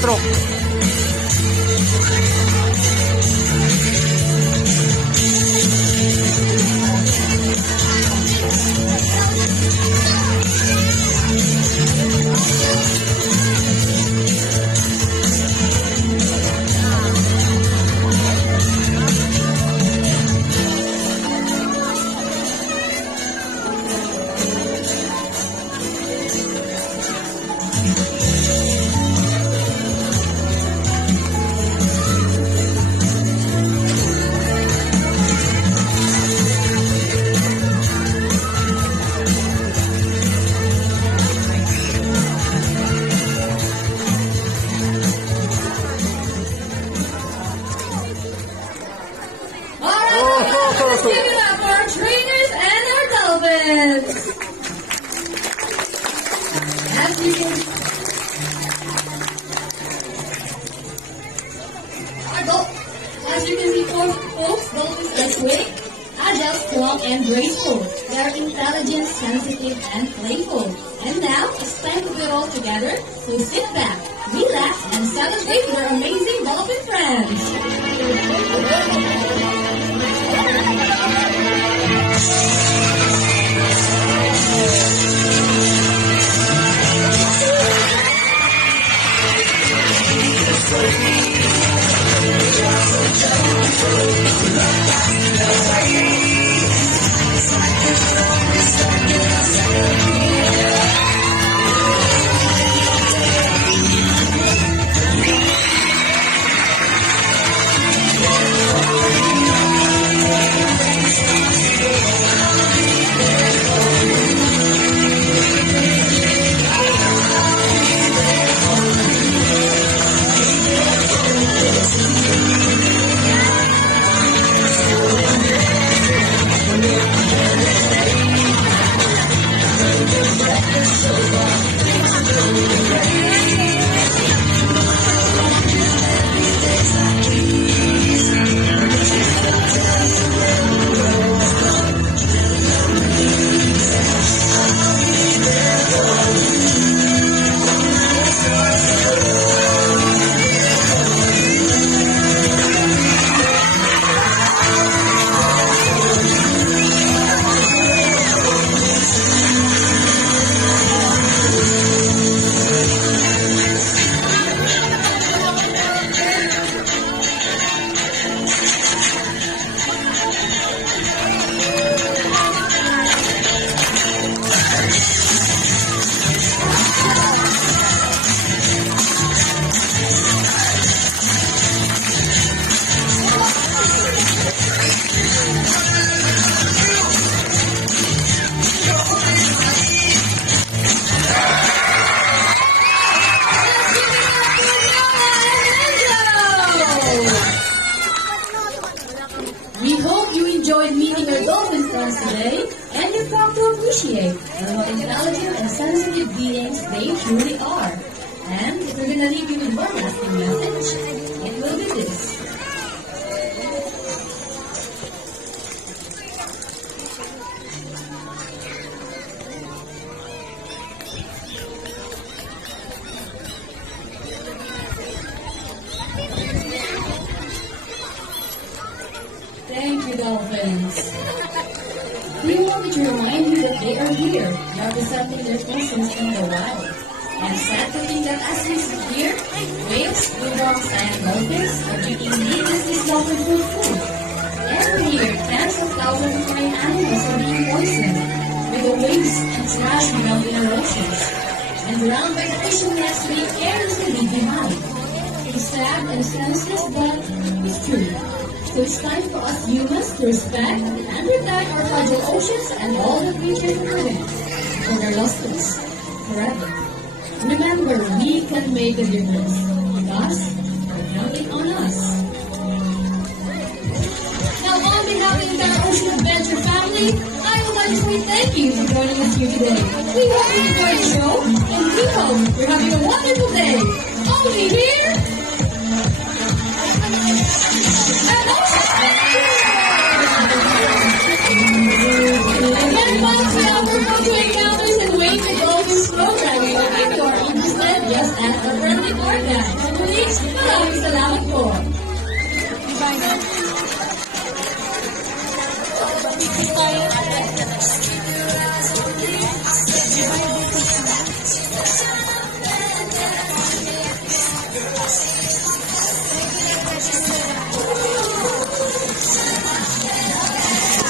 stroke. Give it up for our trainers and our dolphins. As you can see, folks, dolphins are quick, agile, strong, and graceful. They are intelligent, sensitive, and playful. And now it's time to put it all together. So sit back, relax, and celebrate your amazing dolphin friends. Enjoyed meeting your dolphin friends today, and you've come to appreciate how intelligent and sensitive beings they truly are. And if we're gonna leave you with one lasting message, it will be this. Thank you, dolphins. We wanted to remind you that they are here, representing their presence in the wild. And sad to think that as we sit here, whales, bulldogs, and dolphins are drinking needlessly slaughtered food. Every year, tens of thousands of marine animals are being poisoned with the waste and trash found in our oceans. And drowned by the fishing nets being carelessly leave behind. It's sad and senseless, but it's true. So it's time for us humans to respect and protect our fragile oceans and all the creatures within it, for their lost us forever. Remember, we can make a difference. Thus, counting on us. Now, on behalf of the entire Ocean Adventure family, I would like to say thank you for joining us here today. We hope you enjoyed the show, and we hope you're having a wonderful day. Only here. Again, folks, we offer cultural encounters and wave the dolphins program. So if you are interested, just At the perfect organ. Muli, maraming salamat po.